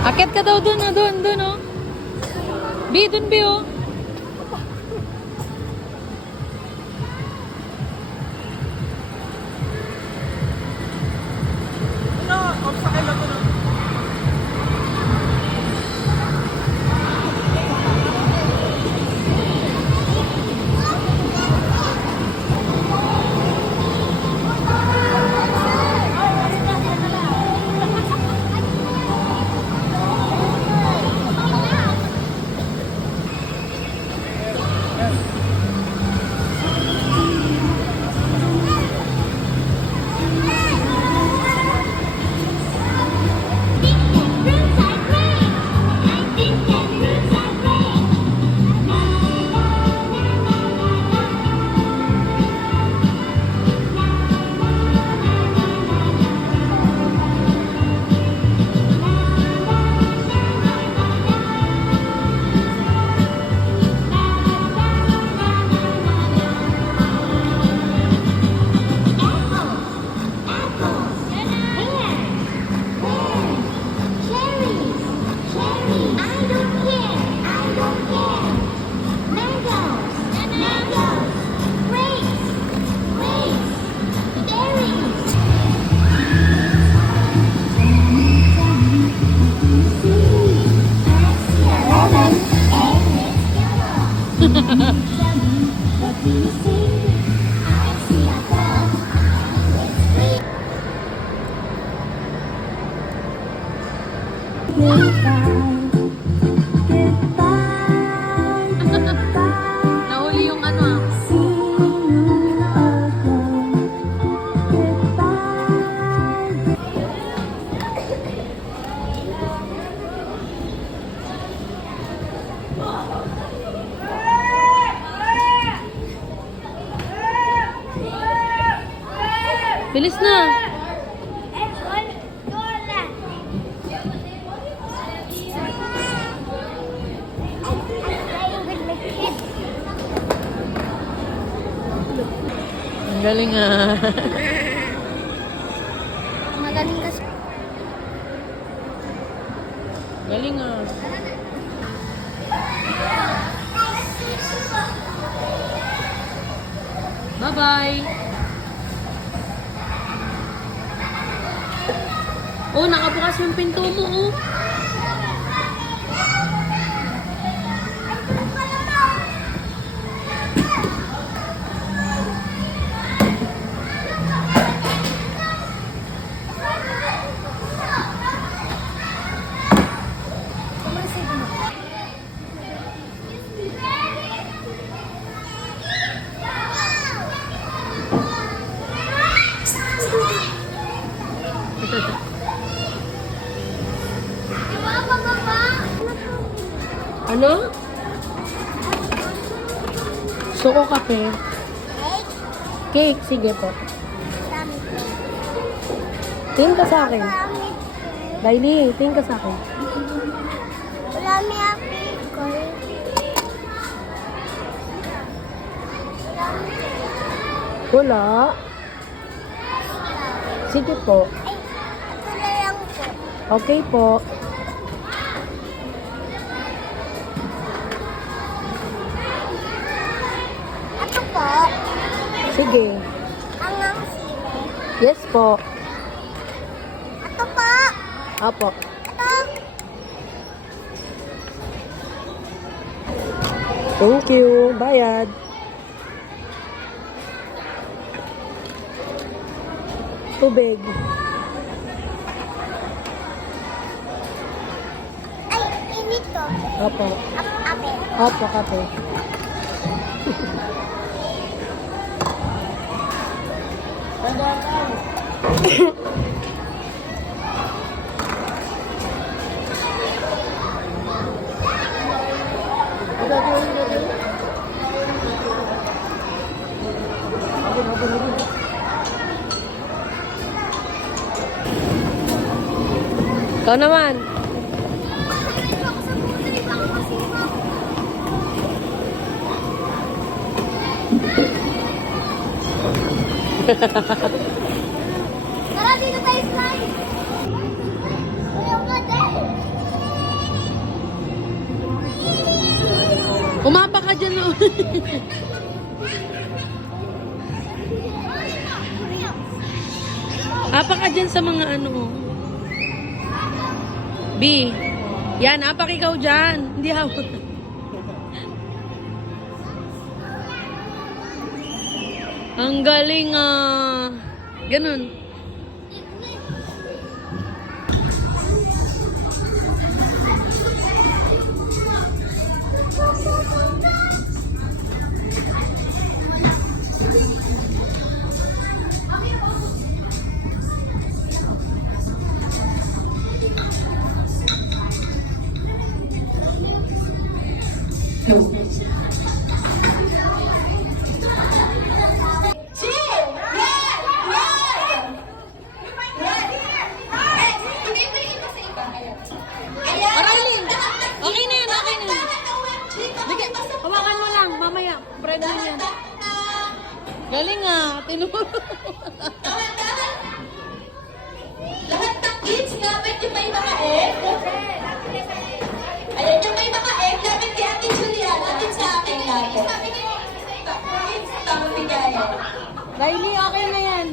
Akit ka daw dun, oh. Dun, oh. B, dun, B, oh. Ano? Obstacle na to na. Nahuli yung ano, ah. Bilis na. Ang galing, ah. Magaling kasi. Galing, ah. Bye-bye. Oh, nakabukas yung pinto mo, oh. Ano? Suko kape. Cake, sige po. Tingin ka sa akin. Daily, tingin ka sa akin. Wala may apple. Wala. Sige po. Ay, ito na lang po. Okay po. Ito po. Sige. Ang sili. Yes po. Ito po. Apo. Ito. Thank you. Bayad. Tubig. Ay, init to. Apo. Apple. Apo, kape. Ikaw naman. Tara, dito tayo slide. Ayaw nga din. Umapa ka dyan, oh. Apa ka dyan sa mga ano, oh. B. Yan, apak ikaw dyan. Hindi hawak. Ang galing, ah. Ganun. Aralin! Okay na yan, okay na yan. Bigyan, hawakan mo lang, mamaya. Bread na yan. Galing ah, tinuro. Lahat ng kids, dapat yung may mga egg. Ayan, yung may mga egg, dapat kay Ate Julia, dapat sa akin natin. Tamang bigay. Riley, okay na yan.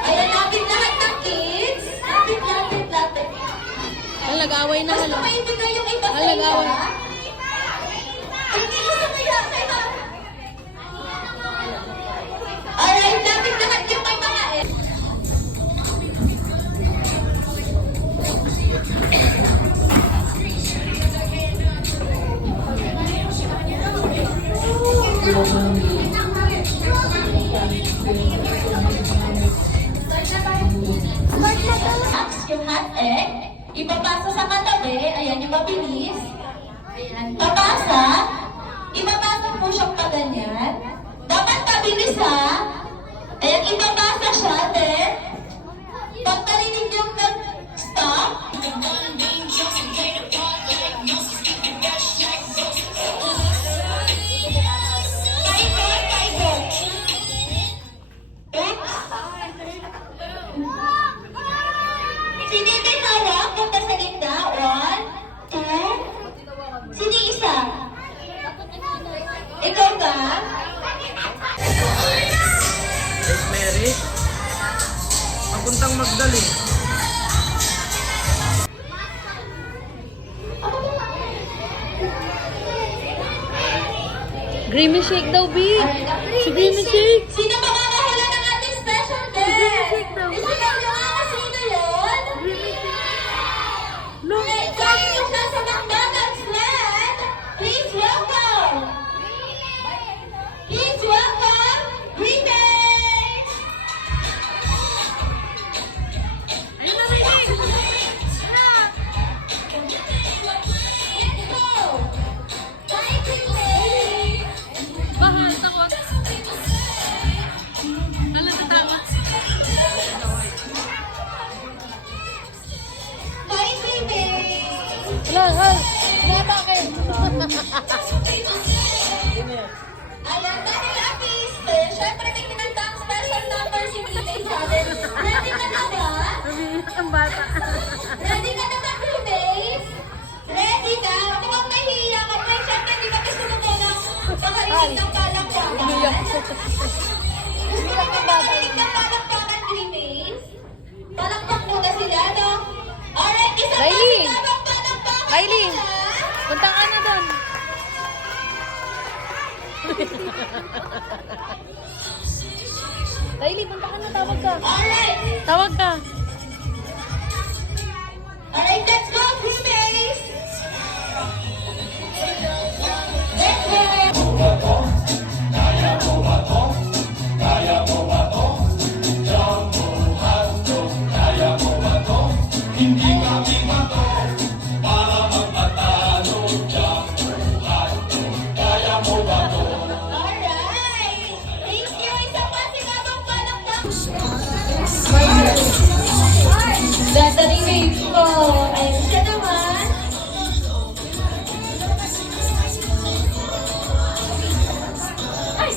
Ayan, natin lahat ng kids. Lapit. Nag-away na Basta hala. may ibigay yung iba sa Nag-away. iba. Hindi gusto kaya. Alright, dapat lahat yung may mga egg. Yung hot egg, ipapasa sa katabi, ayan yung mabilis. Ayan, papasa, ipapasa po siyang paganyan. Dapat mabilis ha. Ayan, ipapasa siya, then, pag narinig yung nag-stop, sino yung may hawak? Punta sa gitna. 1, 2. Sino yung isa? Ikaw ba? St. Mary. Papuntang Magdalene. Creamy shake daw, B. Si Creamy shake. Sino makakahula ng ating special guest? Gusto niyo yung sino yun? No. Kahit yung nasa McDonald's land, please welcome! Please welcome, greetings! Ayun na, Riley. Let's go! Hi, greetings! Bahal, takot. Hala, tatawa. Hi, greetings! Hala, hal. Bakit? Ayan, dahil Apis, syempre may kinanta ang special number si Milay sa atin. Ready ka na ba? Ang bata. Ready ka na ba, Milay? Ready ka? Huwag kang nahihiya ka pa. Syempre, di ba gusto mo ko ng pakalinig ng palakpakan? Umiyak. Gusto mo ba pakalinig ng palakpakan, Milay? Palakpak muna sila, no? Alright, isa pa Riley! sinabang palakpakan Riley! nila. Punta ka na doon. Riley, punta ka na. Tawag ka. Alright! Tawag ka. Alright, let's go, crewmates! Let's go! Alright! Thank you! Isa pa sinabang palakpak! Ganda rin babes ko. Ayun siya naman. Ay,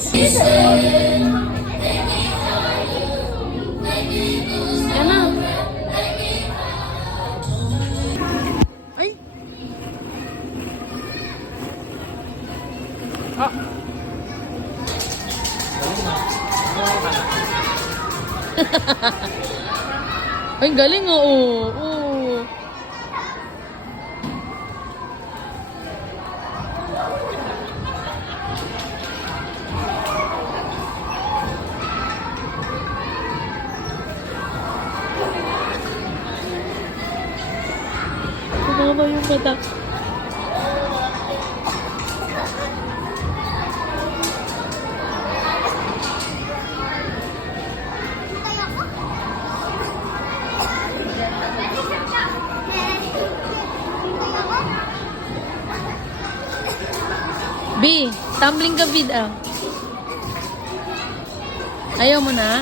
Yan na. Ay. Ay, galing oo. Oo. Tumama yung mata. B, tumbling ka vid ah. Ayaw mo na?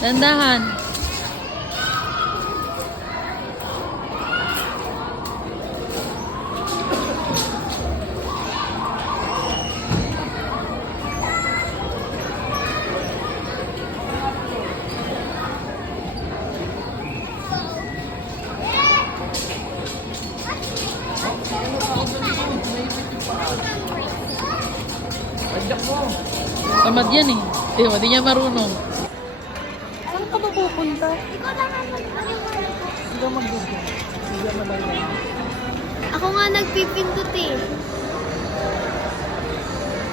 Dandahan. Adyak mo. Tamad yan eh. Di niya marunong. Saan ka ba pupunta? Ikaw lang ang mag-alimutan. Hindi ka mag-google. Hindi ka malayo. Ako nga nagpipindot eh.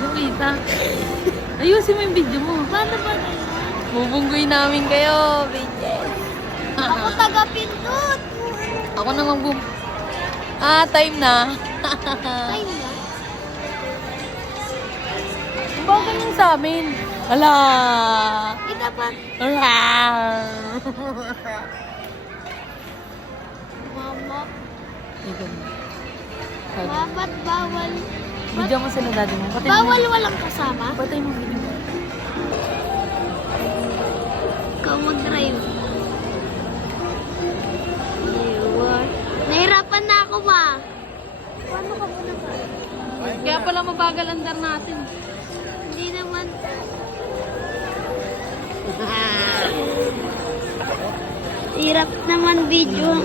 Lumita. Ayusin mo yung video mo. Paano ba? Bubunggoy namin kayo, bitches. Ako taga-pindot. Ako naman time na. Ay na. Bagal yung sa amin. Ala. Ito pa. Mama. Ba't bawal? Video mo sila dati mo. Patay mo. Bawal walang kasama? Patay mo video mo. Ikaw mag-drive. Nahirapan na ako ma. Paano ka muna ba? Kaya pala mabagal andar natin. Hindi naman. Hirap naman video.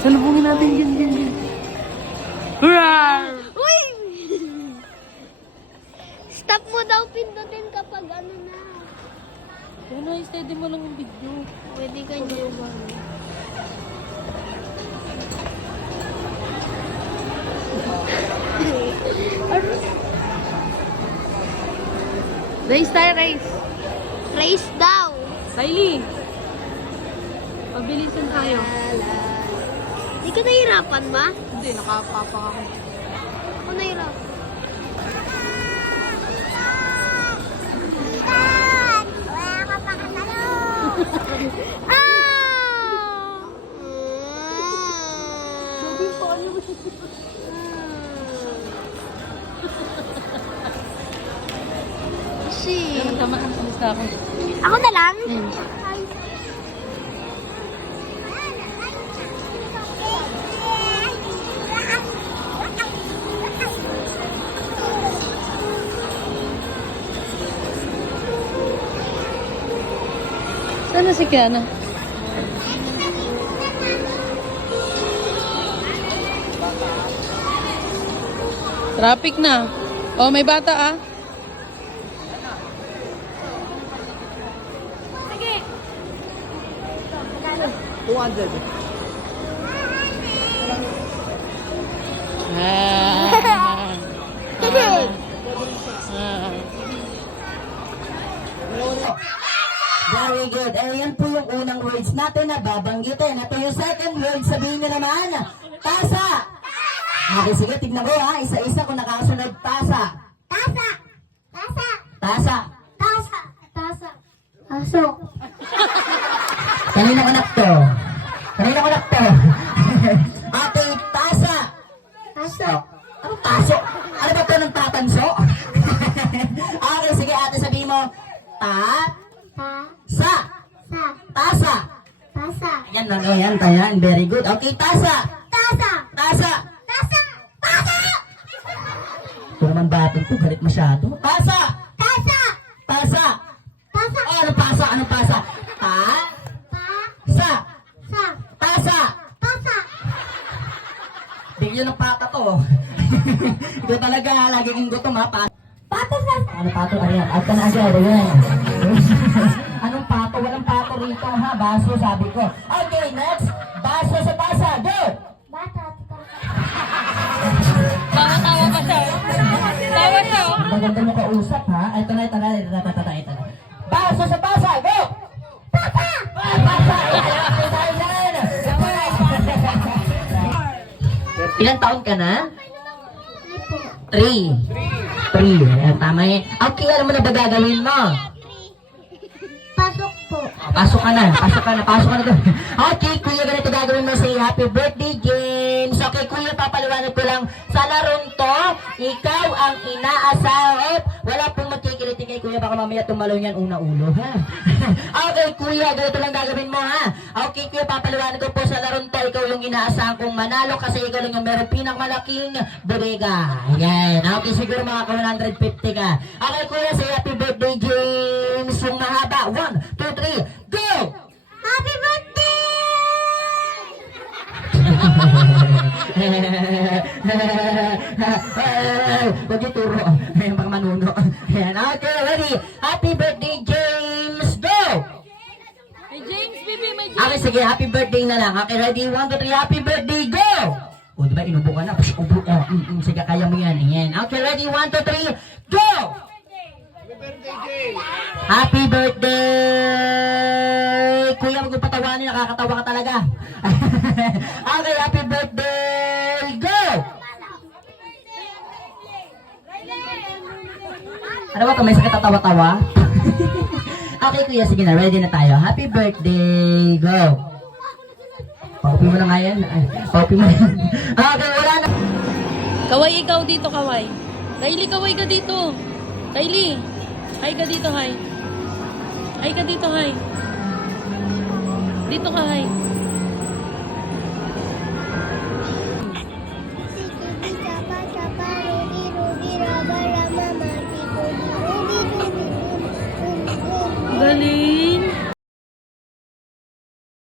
Salubungin natin dyan. Hurrah! Uy! Stop mo daw pindutin kapag ano na. Ano, steady mo lang yung video. Pwede ka dyan. Race tayo, race. Race daw. Kylie. Pabilisan tayo. Hindi ka nahirapan ba? Hindi, nakapapa ako. Ako nahirapan. Wala ka pa katalo. Si. Tama, alis na ako. Ako na lang? Ay. Sana si Kiana? Traffic na. Oh, may bata ah. Sige. 200. Very good. Ayan po yung unang words natin na babanggitin. Ito yung second word. Sabihin nyo naman, tasa. Okay, sige, tignan mo ha. Isa-isa kung nakasunod. Tasa. Tasa. Tasa. Tasa. Tasa. Tasa. Pasok. Kanina ko nakto. Ate, tasa. Tasa. Ano taso? Ano ba ito ng tatanso? Okay, sige ate, sabihin mo, Ta. sa. Sa. Tasa. Tasa. Yan, ano yan, tayan. Very good. Okay, tasa. Tasa. Tasa. Tasa. Tasa. Ito naman batang to, galit masyado. Tasa. Tasa. Tasa. Tasa. Oh, ano pasa? Ano pasa? Ta. Pa. Sa. Sa. Tasa. Tasa. Bigyan ng pata to. Ito talaga, lagi kong gutom ha. Patas na. Ano pato? Ayan. At ka na agad. Ayan. Anong pato? Walang pato rito ha. Baso sabi ko. Okay, next. Baso sa tasa. Go! Bata. Tawa-tawa pa siya. Tawa siya. oh. Maganda mo kausap ha. Ito na. Baso sa tasa. Go! Tasa! Tasa! Ilan taon ka na? 3. 3. Tama eh. Okay, alam mo na ba gagawin mo? Pasok po. Pasok ka na doon. Okay, kuya, ganito gagawin mo, say happy birthday, James. Okay, kuya, papaliwanag ko lang. Sa larong to, ikaw ang inaasahan. Wala pong magkikilitin kay kuya, baka mamaya tumalaw yan una ulo, ha? Okay, kuya, ganito lang gagawin mo, ha? Okay, kuya, papaliwanag ko po, sa larong to, ikaw yung inaasahan kong manalo kasi ikaw lang yung meron pinakamalaking bodega. Yan. Okay, siguro mga 150 ka. Okay, kuya, say happy birthday, James. Yung mahaba. 1, 2, 3, go! Happy birthday! Huwag ituro. Ayan, baka manuno. Ayan, okay, ready. Happy birthday, James. Go! May James, baby, may James. Okay, sige, happy birthday na lang. Okay, ready? 1, 2, 3, happy birthday, go! O, diba, inubo ka na. Ubo, sige, kaya mo yan. Ayan. Okay, ready? 1, 2, 3, go! Happy birthday! Kuya, huwag mo patawanin. Nakakatawa ka talaga. Okay, happy birthday! Go! Ano ba ito? May sakit tatawa-tawa? Okay, kuya. Sige na. Ready na tayo. Happy birthday! Go! Paupi mo na nga yan. Ay, paupi mo yan. Okay, wala na. Kaway, ikaw dito, Kaway. Kylie, kaway ka dito. Kylie, hi ka dito, hi. Hi ka dito, hi. Dito ka, hi. Galing.